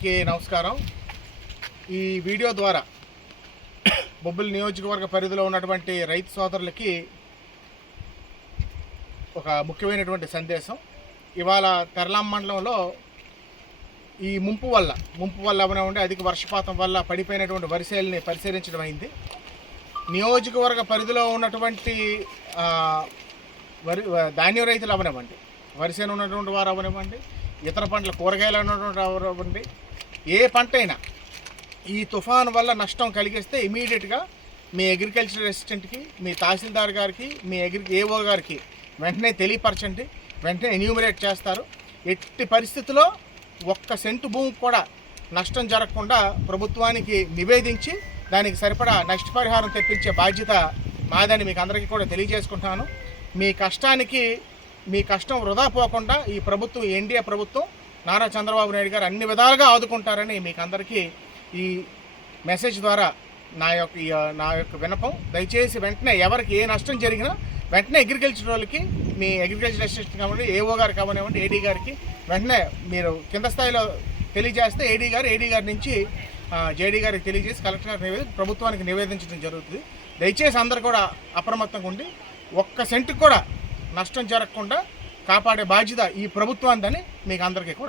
అందరికీ నమస్కారం ఈ వీడియో ద్వారా బొబ్బిలి నియోజకవర్గ పరిధిలో ఉన్నటువంటి రైతు సోదరులకి ఒక ముఖ్యమైనటువంటి సందేశం ఇవాళ తెరలాం మండలంలో ఈ ముంపు వల్ల ముంపు వల్ల అవనివ్వండి అధిక వర్షపాతం వల్ల పడిపోయినటువంటి వరిసేల్ని పరిశీలించడం అయింది నియోజకవర్గ పరిధిలో ఉన్నటువంటి వరి ధాన్యం రైతులు అవనివ్వండి వరిసేను ఉన్నటువంటి వారు అవనివ్వండి ఇతర పంటలు కూరగాయలు అన్నటువంటి అవనివ్వండి ఏ పంట అయినా ఈ తుఫాను వల్ల నష్టం కలిగిస్తే ఇమీడియట్గా మీ అగ్రికల్చర్ అసిస్టెంట్కి మీ తహసీల్దార్ గారికి మీ అగ్రి ఏఓ గారికి వెంటనే తెలియపరచండి వెంటనే ఎన్యూమరేట్ చేస్తారు ఎట్టి పరిస్థితిలో ఒక్క సెంటు భూమి కూడా నష్టం జరగకుండా ప్రభుత్వానికి నివేదించి దానికి సరిపడా నష్టపరిహారం తెప్పించే బాధ్యత మాదని మీకు అందరికీ కూడా తెలియజేసుకుంటాను మీ కష్టానికి మీ కష్టం వృధా పోకుండా ఈ ప్రభుత్వం ఎన్డీఏ ప్రభుత్వం నారా చంద్రబాబు నాయుడు గారు అన్ని విధాలుగా ఆదుకుంటారని మీకు అందరికీ ఈ మెసేజ్ ద్వారా నా యొక్క నా యొక్క వినపం దయచేసి వెంటనే ఎవరికి ఏ నష్టం జరిగినా వెంటనే అగ్రికల్చర్ వాళ్ళకి మీ అగ్రికల్చర్ అసిస్టెంట్ కావండి ఏఓ గారు కావనివ్వండి ఏడీ గారికి వెంటనే మీరు కింద స్థాయిలో తెలియజేస్తే ఏడీ గారు ఏడీ గారి నుంచి జేడీ గారికి తెలియజేసి కలెక్టర్ గారి నివేదించి ప్రభుత్వానికి నివేదించడం జరుగుతుంది దయచేసి అందరు కూడా అప్రమత్తంగా ఉండి ఒక్క సెంటుకు కూడా నష్టం జరగకుండా కాపాడే బాధ్యత ఈ ప్రభుత్వాందని మీకు అందరికీ కూడా